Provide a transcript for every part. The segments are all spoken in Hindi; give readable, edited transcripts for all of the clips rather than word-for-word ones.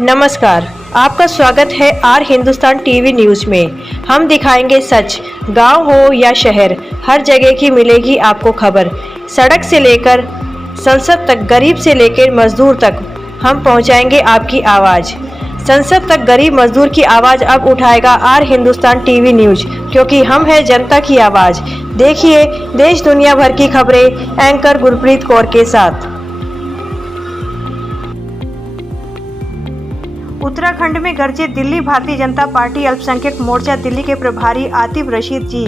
नमस्कार, आपका स्वागत है आर हिंदुस्तान टीवी न्यूज़ में। हम दिखाएंगे सच। गांव हो या शहर, हर जगह की मिलेगी आपको खबर। सड़क से लेकर संसद तक, गरीब से लेकर मजदूर तक, हम पहुंचाएंगे आपकी आवाज़। संसद तक गरीब मजदूर की आवाज़ अब उठाएगा आर हिंदुस्तान टीवी न्यूज़, क्योंकि हम है जनता की आवाज़। देखिए देश दुनिया भर की खबरें एंकर गुरप्रीत कौर के साथ। उत्तराखंड में गरजे दिल्ली भारतीय जनता पार्टी अल्पसंख्यक मोर्चा दिल्ली के प्रभारी आतिफ रशीद जी।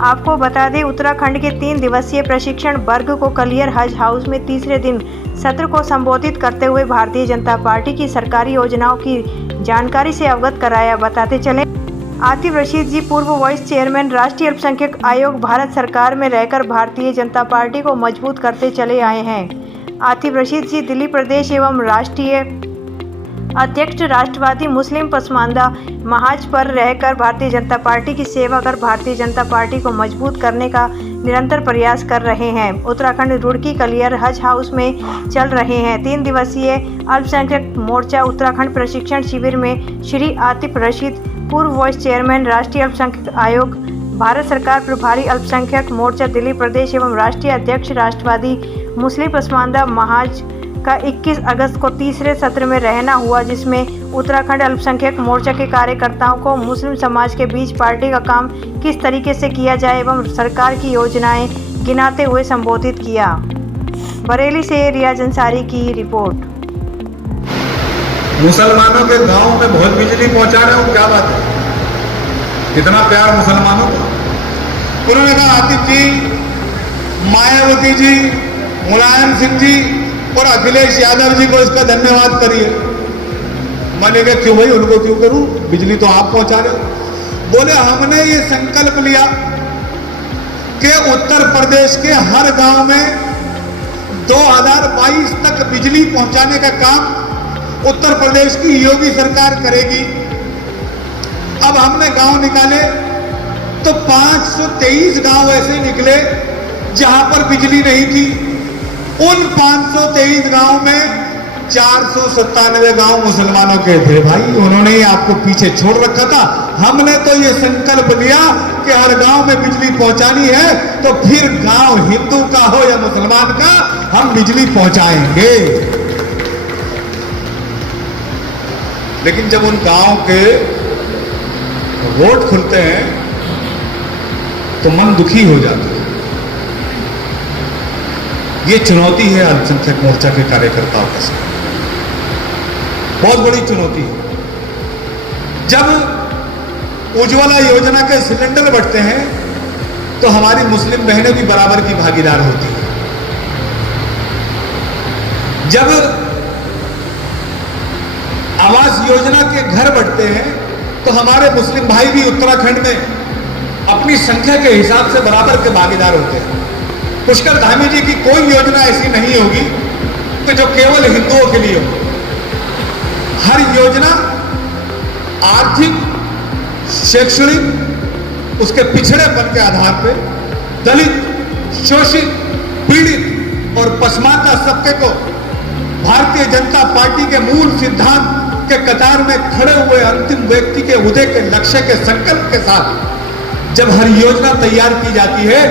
आपको बता दें, उत्तराखंड के 3 दिवसीय प्रशिक्षण वर्ग को कलियर हज हाउस में तीसरे दिन सत्र को संबोधित करते हुए भारतीय जनता पार्टी की सरकारी योजनाओं की जानकारी से अवगत कराया। बताते चले, आतिफ रशीद जी पूर्व वाइस चेयरमैन राष्ट्रीय अल्पसंख्यक आयोग भारत सरकार में रहकर भारतीय जनता पार्टी को मजबूत करते चले आए हैं। आतिफ रशीद जी दिल्ली प्रदेश एवं राष्ट्रीय अध्यक्ष राष्ट्रवादी मुस्लिम पसमानदा महाज पर रहकर भारतीय जनता पार्टी की सेवा कर भारतीय जनता पार्टी को मजबूत करने का निरंतर प्रयास कर रहे हैं। उत्तराखंड रुड़की कलियर हज हाउस में चल रहे हैं 3 दिवसीय अल्पसंख्यक मोर्चा उत्तराखंड प्रशिक्षण शिविर में श्री आतिफ रशीद पूर्व वाइस चेयरमैन राष्ट्रीय अल्पसंख्यक आयोग भारत सरकार प्रभारी अल्पसंख्यक मोर्चा दिल्ली प्रदेश एवं राष्ट्रीय अध्यक्ष राष्ट्रवादी मुस्लिम पसमानदा महाज का 21 अगस्त को तीसरे सत्र में रहना हुआ, जिसमें उत्तराखंड अल्पसंख्यक मोर्चा के कार्यकर्ताओं को मुस्लिम समाज के बीच पार्टी का काम किस तरीके से किया जाए एवं सरकार की योजनाएं गिनाते हुए संबोधित किया। बरेली से रियाज अंसारी की रिपोर्ट। मुसलमानों के गांव में बहुत बिजली पहुंचा रहे हो, क्या बात है? कितना प्यार मुसलमानों का। उन्होंने कहा आतिफ जी, मायावती जी, मुलायम सिंह जी और अखिलेश यादव जी को इसका धन्यवाद करिए। मैंने कहा क्यों भाई, उनको क्यों करूं, बिजली तो आप पहुंचा रहे हो। बोले हमने ये संकल्प लिया कि उत्तर प्रदेश के हर गांव में 2022 तक बिजली पहुंचाने का काम उत्तर प्रदेश की योगी सरकार करेगी। अब हमने गांव निकाले तो 523 गांव ऐसे निकले जहां पर बिजली नहीं थी। उन 523 गांव में 497 गांव मुसलमानों के थे। भाई उन्होंने ही आपको पीछे छोड़ रखा था। हमने तो ये संकल्प लिया कि हर गांव में बिजली पहुंचानी है, तो फिर गांव हिंदू का हो या मुसलमान का, हम बिजली पहुंचाएंगे। लेकिन जब उन गांव के रोड खुलते हैं तो मन दुखी हो जाता है। ये चुनौती है अल्पसंख्यक मोर्चा के कार्यकर्ताओं के साथ, बहुत बड़ी चुनौती है। जब उज्ज्वला योजना के सिलेंडर बढ़ते हैं तो हमारी मुस्लिम बहनें भी बराबर की भागीदार होती हैं। जब आवास योजना के घर बढ़ते हैं तो हमारे मुस्लिम भाई भी उत्तराखंड में अपनी संख्या के हिसाब से बराबर के भागीदार होते हैं। पुष्कर धामी जी की कोई योजना ऐसी नहीं होगी कि जो केवल हिंदुओं के लिए हो। हर योजना आर्थिक, शैक्षणिक, उसके पिछड़ेपन के आधार पर दलित, शोषित, पीड़ित और पसमानदा तबके को भारतीय जनता पार्टी के मूल सिद्धांत के कतार में खड़े हुए अंतिम व्यक्ति के उदय के लक्ष्य के संकल्प के साथ जब हर योजना तैयार की जाती है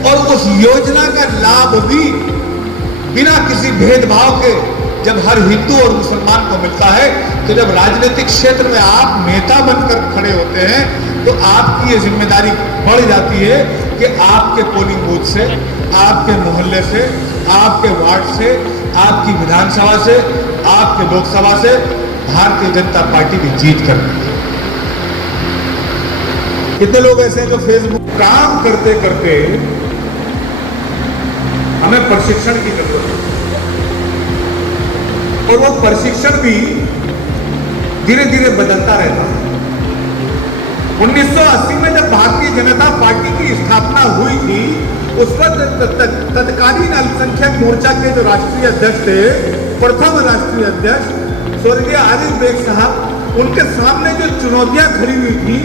और उस योजना का लाभ भी बिना किसी भेदभाव के जब हर हिंदू और मुसलमान को मिलता है, तो जब राजनीतिक क्षेत्र में आप नेता बनकर खड़े होते हैं तो आपकी ये जिम्मेदारी बढ़ जाती है कि आपके पोलिंग बूथ से, आपके मोहल्ले से, आपके वार्ड से, आपकी विधानसभा से, आपके लोकसभा से भारतीय जनता पार्टी की जीत करनी है। कितने लोग ऐसे हैं जो फेसबुक काम करते करते हमें प्रशिक्षण की जरूरत है, और वो प्रशिक्षण भी धीरे धीरे बदलता रहता है। 1980 में जब भारतीय जनता पार्टी की स्थापना हुई थी, उस वक्त तत्कालीन अल्पसंख्यक मोर्चा के जो राष्ट्रीय अध्यक्ष थे, प्रथम राष्ट्रीय अध्यक्ष स्वर्गीय आरिफ बेग साहब, उनके सामने जो चुनौतियां खड़ी हुई थी,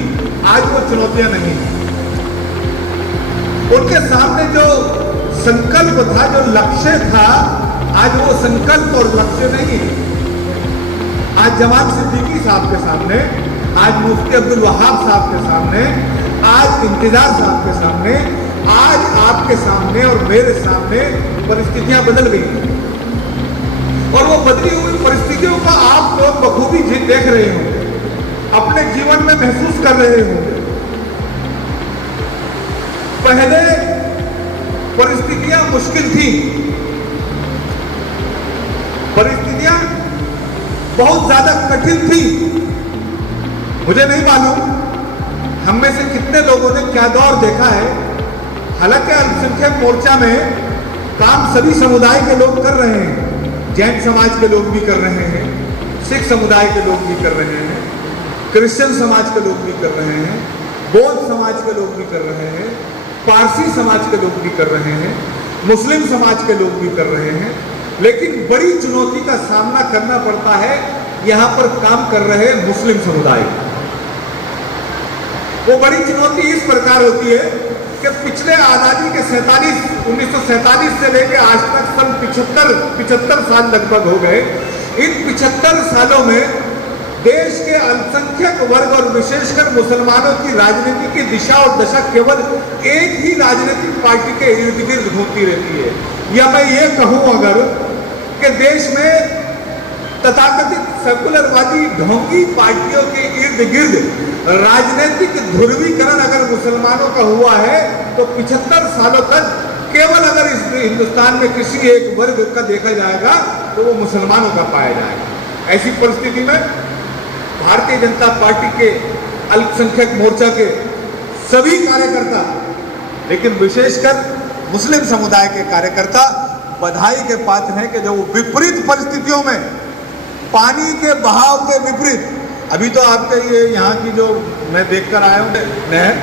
आज वो चुनौतियां नहीं। उनके सामने जो संकल्प था, जो लक्ष्य था, आज वो संकल्प और लक्ष्य नहीं है। आज जमाल सिद्दीकी साहब के सामने, आज मुफ्ती अब्दुल वहाब साहब के सामने, आज इंतजार साहब के सामने, आज आपके सामने और मेरे सामने परिस्थितियां बदल गई हैं। और वो बदली हुई परिस्थितियों का आप लोग बखूबी देख रहे होंगे, अपने जीवन में महसूस कर रहे होंगे। पहले परिस्थितियां मुश्किल थी, परिस्थितियां बहुत ज्यादा कठिन थी। मुझे नहीं मालूम हम में से कितने लोगों ने क्या दौर देखा है। हालांकि अल्पसंख्यक मोर्चा में काम सभी समुदाय के लोग कर रहे हैं, जैन समाज के लोग भी कर रहे हैं, सिख समुदाय के लोग भी कर रहे हैं, क्रिश्चियन समाज के लोग भी कर रहे हैं, बौद्ध समाज के लोग भी कर रहे हैं, पारसी समाज के लोग भी कर रहे हैं, मुस्लिम समाज के लोग भी कर रहे हैं। लेकिन बड़ी चुनौती का सामना करना पड़ता है यहां पर काम कर रहे मुस्लिम समुदाय। वो बड़ी चुनौती इस प्रकार होती है कि पिछले आजादी के 1947 से लेकर आज तक सन 75 साल लगभग हो गए। इन 75 सालों में देश के अल्पसंख्यक वर्ग और विशेषकर मुसलमानों की राजनीति की दिशा और दशा केवल एक ही राजनीतिक पार्टी के इर्द गिर्द घूमती रहती है। या मैं ये कहूं अगर कि देश में तथाकथित सेकुलरवादी ढोंगी पार्टियों के इर्द गिर्द राजनीतिक ध्रुवीकरण अगर मुसलमानों का हुआ है तो 75 सालों तक केवल अगर इस हिंदुस्तान में किसी एक वर्ग का देखा जाएगा तो वो मुसलमानों का पाया जाएगा। ऐसी परिस्थिति में भारतीय जनता पार्टी के अल्पसंख्यक मोर्चा के सभी कार्यकर्ता, लेकिन विशेषकर मुस्लिम समुदाय के कार्यकर्ता बधाई के पात्र हैं कि जो विपरीत परिस्थितियों में पानी के बहाव के विपरीत, अभी तो आपके ये यहाँ की जो मैं देखकर आया हूँ नहर,